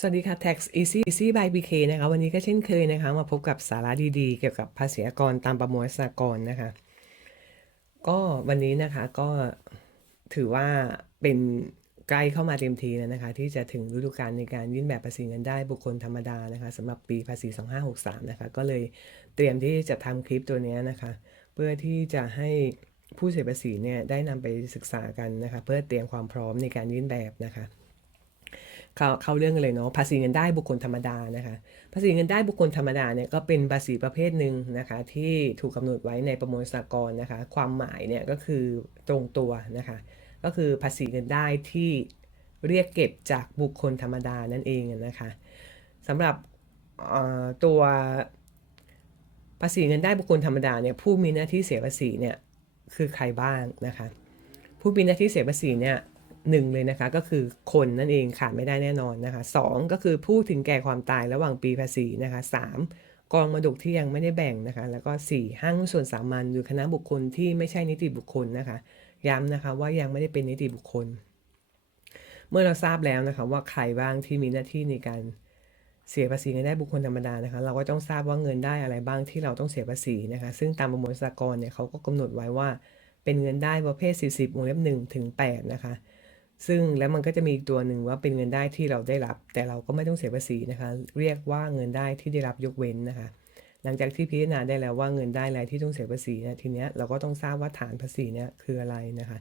สวัสดีค่ะ Tax Easy Easy by BK นะคะ วันนี้ก็เช่นเคยนะคะ มาพบกับสาระดีๆ เกี่ยวกับภาษีอากรตามประมวลสากรนะคะ ก็วันนี้นะคะก็ถือว่าเป็นใกล้เข้ามาเต็มทีแล้วนะคะ ที่จะถึงฤดูกาลในการยื่นแบบภาษีเงินได้บุคคลธรรมดานะคะสำหรับปีภาษี 2563 นะคะ ก็เลยเตรียมที่จะทำคลิปตัวนี้นะคะ เพื่อที่จะให้ผู้เสียภาษีเนี่ยได้นำไปศึกษากันนะคะ เพื่อเตรียมความพร้อมในการยื่นแบบนะคะ เข้าเข้าเรื่องกันเลยเนาะภาษีเงินได้บุคคลธรรมดานะคะ ภาษีเงินได้บุคคลธรรมดาเนี่ยก็เป็นภาษีประเภทหนึ่งนะคะ ที่ถูกกำหนดไว้ในประมวลสากลนะคะ ความหมายเนี่ยก็คือตรงตัวนะคะ ก็คือภาษีเงินได้ที่เรียกเก็บจากบุคคลธรรมดานั่นเองนะคะสำหรับตัวภาษีเงินได้บุคคลธรรมดาเนี่ยผู้มีหน้าที่เสียภาษีเนี่ยคือใครบ้างนะคะ ผู้มีหน้าที่เสียภาษีเนี่ย หนึ่งเลยนะคะ ก็คือคนนั่นเองขาดไม่ได้แน่นอนนะคะสองก็คือผู้ถึงแก่ความตายระหว่างปีภาษีนะคะสามกองมรดกที่ยังไม่ได้แบ่งนะคะ แล้วก็สี่ห้างส่วนสามัญหรือคณะบุคคลที่ไม่ใช่นิติบุคคลนะคะ ย้ำนะคะว่ายังไม่ได้เป็นนิติบุคคล เมื่อเราทราบแล้วนะคะว่าใครบ้างที่มีหน้าที่ในการเสียภาษีเงินได้บุคคลธรรมดานะคะ เราก็ต้องทราบว่าเงินได้อะไรบ้างที่เราต้องเสียภาษีนะคะ ซึ่งตามประมวลสากลเนี่ยเขาก็กำหนดไว้ว่าเป็นเงินได้ประเภท 40วงเล็บ1ถึง8นะคะ ซึ่งแล้วมันก็จะมีอีกตัวหนึ่งว่าเป็นเงินได้ที่เราได้รับ แต่เราก็ไม่ต้องเสียภาษีนะคะ เรียกว่าเงินได้ที่ได้รับยกเว้นนะคะ หลังจากที่พิจารณาได้แล้วว่าเงินได้อะไรที่ต้องเสียภาษีเนี่ยทีเนี้ยเราก็ต้องทราบว่าฐานภาษีเนี่ยคืออะไรนะคะ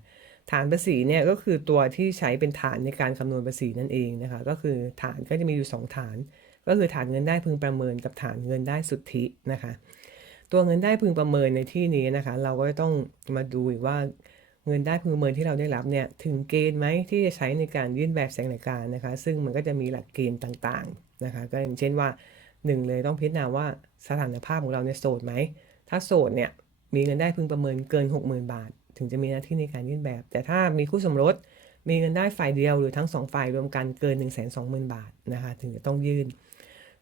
ฐานภาษีเนี่ยก็คือตัวที่ใช้เป็นฐานในการคำนวณภาษีนั่นเองนะคะ ก็คือฐานก็จะมีอยู่ 2 ฐาน ก็คือฐานเงินได้พึงประเมินกับฐานเงินได้สุทธินะคะ ตัวเงินได้พึงประเมินในที่นี้นะคะ เราก็ต้องมาดูว่า เงินได้พึงประเมินที่เราได้รับเนี่ยถึงเกณฑ์ไหมที่จะใช้ในการยื่นแบบแสดงรายการนะคะ ซึ่งมันก็จะมีหลักเกณฑ์ต่างๆนะคะ ก็อย่างเช่นว่าหนึ่งเลยต้องพิจารณาว่าสถานภาพของเราเนี่ยโสดไหม ถ้าโสดเนี่ยมีเงินได้พึงประเมินเกิน 60,000 บาท ถึงจะมีหน้าที่ในการยื่นแบบ แต่ถ้ามีคู่สมรสมีเงินได้ฝ่ายเดียวหรือทั้งสองฝ่ายรวมกันเกิน 120,000 บาทนะคะถึงจะต้องยื่น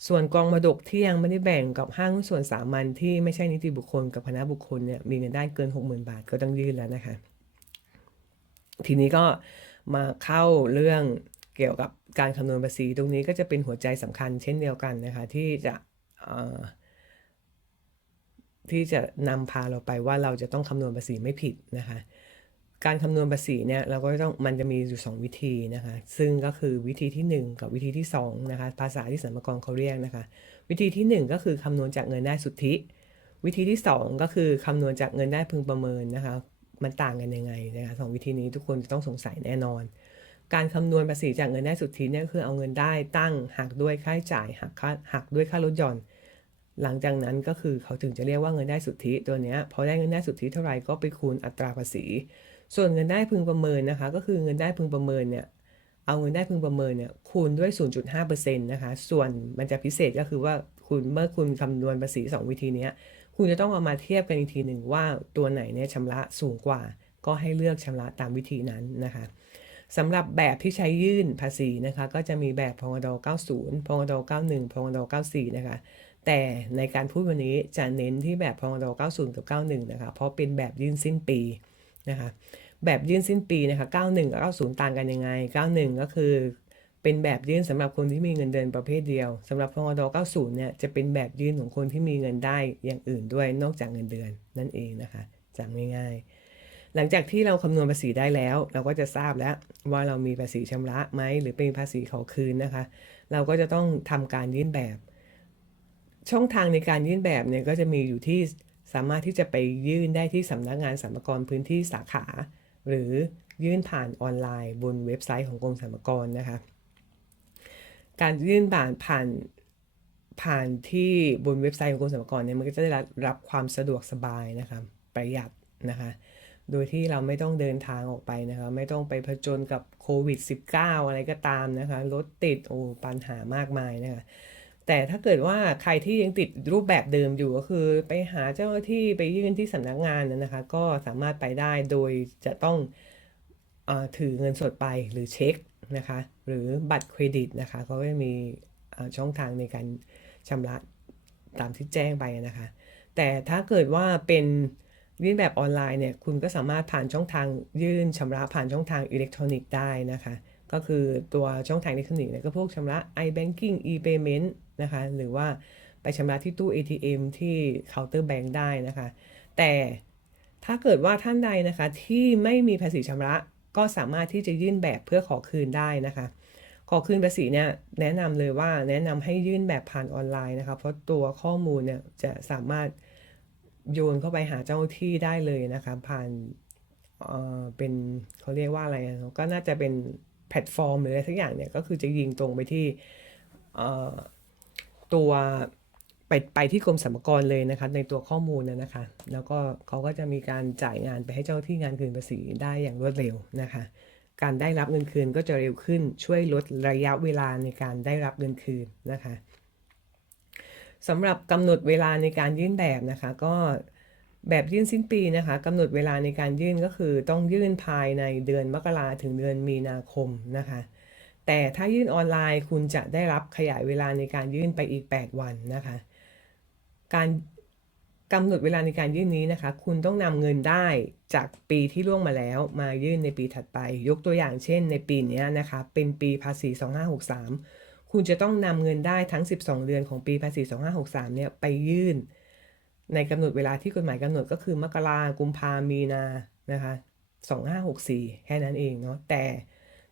ส่วนกองมรดกที่ยังไม่ได้แบ่งกับห้างส่วนสามัญที่ไม่ใช่นิติบุคคลกับคณะบุคคลเนี่ยมีเงินได้เกิน 60,000 บาทก็ต้องยื่นแล้วนะคะ ทีนี้ก็มาเข้าเรื่องเกี่ยวกับการคำนวณภาษี ตรงนี้ก็จะเป็นหัวใจสำคัญเช่นเดียวกันนะคะที่จะที่จะนำพาเราไปว่าเราจะต้องคำนวณภาษีไม่ผิดนะคะ การคำนวณภาษีเนี่ยเราก็ต้องมันจะมีอยู่ 2 วิธีนะคะ ซึ่งก็คือวิธีที่ 1 กับวิธีที่2นะคะภาษาที่สรรพากรเขาเรียกนะคะ วิธีที่ 1 ก็คือคำนวณจากเงินได้สุทธิ วิธีที่ 2 ก็คือคำนวณจากเงินได้พึงประเมินนะคะ มันต่างกันยังไงนะคะสองวิธีนี้ทุกคนจะต้องสงสัยแน่นอน การคำนวณภาษีจากเงินได้สุทธิเนี่ยคือเอาเงินได้ตั้งหักด้วยค่าใช้จ่ายหักค่าหักด้วยค่าลดหย่อน หลังจากนั้นก็คือเขาถึงจะเรียกว่าเงินได้สุทธิตัวเนี้ยพอได้เงินได้สุทธิเท่าไหร่ก็ไปคูณอัตราภาษี ส่วนเงินได้พึงประเมินนะคะ ก็คือเงินได้พึงประเมินเนี่ยเอาเงินได้พึงประเมินเนี่ยคูณด้วย 0.5%นะคะ ส่วนมันจะพิเศษก็คือว่าคุณเมื่อคุณคำนวณภาษี 2 วิธีเนี้ย คุณจะต้องเอามาเทียบกันอีกทีหนึ่งว่าตัวไหนเนี่ยชำระสูงกว่า ก็ให้เลือกชำระตามวิธีนั้นนะคะสำหรับแบบที่ใช้ยื่นภาษีนะคะ ก็จะมีแบบพงด90พงด91พงด94 นะคะ แต่ในการพูดวันนี้จะเน้นที่แบบพงด90 กับ 91 นะคะ เพราะเป็นแบบยื่นสิ้นปีนะคะ แบบยื่นสิ้นปีนะคะ 91 กับ 90 ต่างกันยังไง 91 ก็คือ เป็นแบบยื่นสำหรับคนที่มีเงินเดือนประเภทเดียวสำหรับพงด90 เนี่ยจะเป็นแบบยื่นของคนที่มีเงินได้อย่างอื่นด้วยนอกจากเงินเดือนนั่นเองนะคะจำง่ายๆ หลังจากที่เราคำนวณภาษีได้แล้ว เราก็จะทราบแล้วว่าเรามีภาษีชำระไหมหรือเป็นภาษีขอคืนนะคะ เราก็จะต้องทำการยื่นแบบ ช่องทางในการยื่นแบบเนี่ยก็จะมีอยู่ที่สามารถที่จะไปยื่นได้ที่สำนักงานสรรพากรพื้นที่สาขา หรือยื่นผ่านออนไลน์บนเว็บไซต์ของกรมสรรพากรนะคะ การยื่นผ่านผ่านผ่านที่บนเว็บไซต์ของกรมสรรพากรเนี่ยมันก็จะได้รับความสะดวกสบายนะคะประหยัดนะคะ โดยที่เราไม่ต้องเดินทางออกไปนะคะ ไม่ต้องไปผจญกับโควิด -19 อะไรก็ตามนะคะรถติดโอ้ปัญหามากมายนะคะแต่ถ้าเกิดว่าใครที่ยังติดรูปแบบเดิมอยู่ก็คือ ไปหาเจ้าหน้าที่ไปยื่นที่สำนักงานนะนะคะ ก็สามารถไปได้โดยจะต้องอถือเงินสดไปหรือเช็ค นะคะหรือบัตรเครดิตนะคะเขาก็จะมีช่องทางในการชำระตามที่แจ้งไปนะคะ แต่ถ้าเกิดว่าเป็นยื่นแบบออนไลน์เนี่ยคุณก็สามารถผ่านช่องทางยื่นชำระผ่านช่องทางอิเล็กทรอนิกส์ได้นะคะ ก็คือตัวช่องทางอิเล็กทรอนิกส์เนี่ยก็พวกชำระ iBanking e-payment นะคะหรือว่าไปชำระที่ตู้ ATM ที่เคาน์เตอร์แบงก์ได้นะคะ แต่ถ้าเกิดว่าท่านใดนะคะที่ไม่มีภาษีชำระ ก็สามารถที่จะยื่นแบบเพื่อขอคืนได้นะคะ ขอคืนภาษีเนี่ยแนะนำเลยว่าแนะนำให้ยื่นแบบผ่านออนไลน์นะคะ เพราะตัวข้อมูลเนี่ยจะสามารถโยนเข้าไปหาเจ้าที่ได้เลยนะคะ ผ่านเอ่อเป็นเขาเรียกว่าอะไรก็น่าจะเป็นแพลตฟอร์มหรืออะไรสักอย่างเนี่ยก็คือจะยิงตรงไปที่อ่อตัว ไปไปที่กรมสรรพากรเลยนะคะในตัวข้อมูลนะคะ แล้วก็เขาก็จะมีการจ่ายงานไปให้เจ้าหน้าที่งานคืนภาษีได้อย่างรวดเร็วนะคะ การได้รับเงินคืนก็จะเร็วขึ้นช่วยลดระยะเวลาในการได้รับเงินคืนนะคะสำหรับกำหนดเวลาในการยื่นแบบนะคะ ก็แบบยื่นสิ้นปีนะคะกำหนดเวลาในการยื่นก็คือต้องยื่นภายในเดือนมกราถึงเดือนมีนาคมนะคะแต่ถ้ายื่นออนไลน์คุณจะได้รับขยายเวลาในการยื่นไปอีก 8 วันนะคะ การกำหนดเวลาในการยื่นนี้นะคะ คุณต้องนำเงินได้จากปีที่ล่วงมาแล้ว มายื่นในปีถัดไป ยกตัวอย่างเช่น ในปีนี้นะคะ เป็นปีภาษี 2563 คุณจะต้องนำเงินได้ทั้ง 12 เดือนของปีภาษี 2563 เนี่ยไปยื่น ในกำหนดเวลาที่กฎหมายกำหนดก็คือมกรากุมภามีนานะคะ 2564 แค่นั้นเองเนาะแต่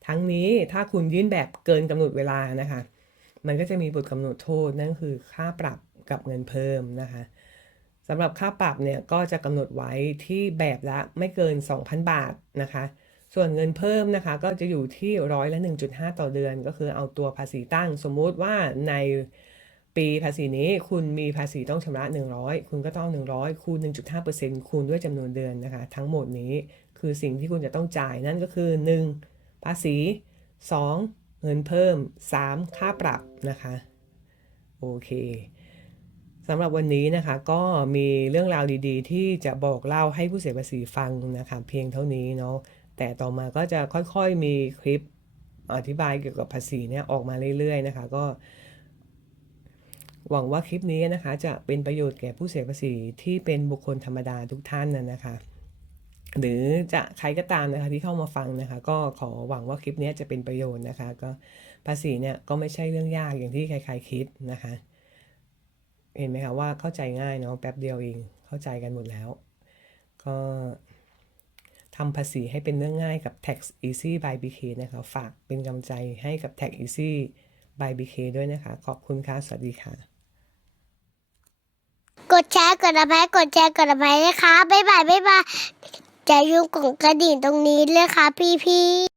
ทั้งนี้ถ้าคุณยื่นแบบเกินกำหนดเวลานะคะ มันก็จะมีบทกำหนดโทษนั่นคือค่าปรับกับเงินเพิ่มนะคะสำหรับค่าปรับเนี่ยก็จะกำหนดไว้ที่แบบละไม่เกิน 2,000 บาทนะคะ ส่วนเงินเพิ่มนะคะ ก็จะอยู่ที่ร้อยละ 1.5 ต่อเดือน ก็คือเอาตัวภาษีตั้ง สมมุติว่าในปีภาษีนี้คุณมีภาษีต้องชำระ 100 คุณก็ต้อง 100 คูณ 1.5%คูณด้วยจำนวนเดือนนะคะ ทั้งหมดนี้คือสิ่งที่คุณจะต้องจ่ายนั่นก็คือ 1. ภาษี 2. เงินเพิ่ม 3. ค่าปรับนะคะโอเคสำหรับวันนี้นะคะก็มีเรื่องราวดีๆ ที่จะบอกเล่าให้ผู้เสียภาษีฟังนะคะเพียงเท่านี้เนาะแต่ต่อมาก็จะค่อยๆมีคลิปอธิบายเกี่ยวกับภาษีเนี่ยออกมาเรื่อยๆนะคะก็ หวังว่าคลิปนี้นะคะ จะเป็นประโยชน์แก่ผู้เสียภาษีที่เป็นบุคคลธรรมดาทุกท่านนะนะคะ หรือจะใครก็ตามนะคะที่เข้ามาฟังนะคะ ก็ขอหวังว่าคลิปนี้จะเป็นประโยชน์นะคะ ก็ภาษีเนี่ยก็ไม่ใช่เรื่องยากอย่างที่ใคร ๆคิดนะคะ เห็นไหมคะว่าเข้าใจง่ายเนาะแป๊บเดียวเองเข้าใจกันหมดแล้ว ก็ทำภาษีให้เป็นเรื่องง่ายกับ Tax Easy by BK นะคะ ฝากเป็นกำลังใจให้กับ Tax Easy by BK ด้วยนะคะ ขอบคุณค่ะ สวัสดีค่ะ กดแชร์กดอะไรกดแชร์กดอะไรนะคะบ๊ายบายบ๊ายบาย จะย่าลืมกดกระดิ่งตรงนี้เลยค่ะพี่พี่